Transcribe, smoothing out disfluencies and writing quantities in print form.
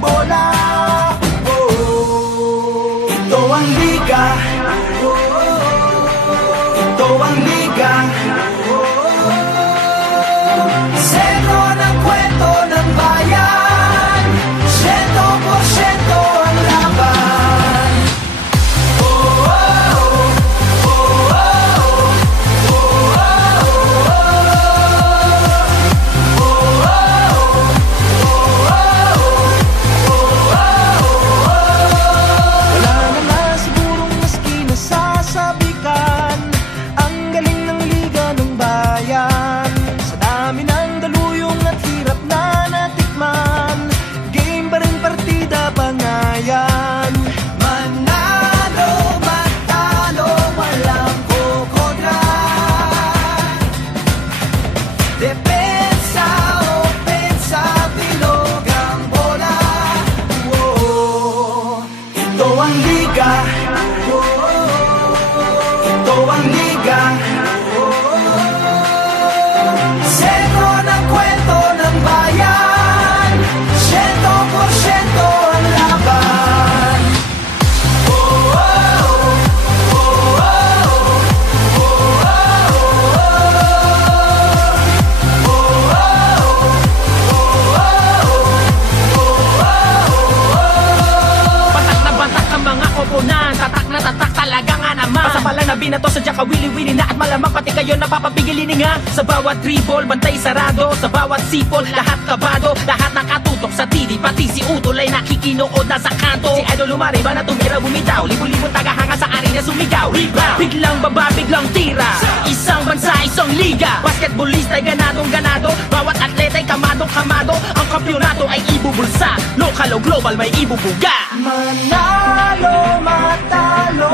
bola. Ito ang liga, ito ang liga. Sentro ng kwento ng bayan, 100% ang laban. Ito ang liga, sentro ng kwento ng bayan, 100% ang laban. Batak na batak ang mga koponan, tatak na tatak talaga nga naman. Pasapala na binato sa Jaka wili-wili na at malamang pati kayo napapapigilin nga. Sa bawat dribble, bantay sarado. Sa bawat sipol, lahat kabado. Lahat nakatutok sa TV, pati si Utol ay nakikinood na sa kanto. Si Idol lumariba na tumira bumitaw, libo-libong tagahanga sa arena sumigaw. Rebound, biglang baba, biglang tira. Isang bansa, isang liga. Basketballista ay ganadong ganado. Bawat atleta ay kamadong kamado. Ang kampyonato ay ibubulsa. Lokal o global may ibubuga. Manalo, matalo,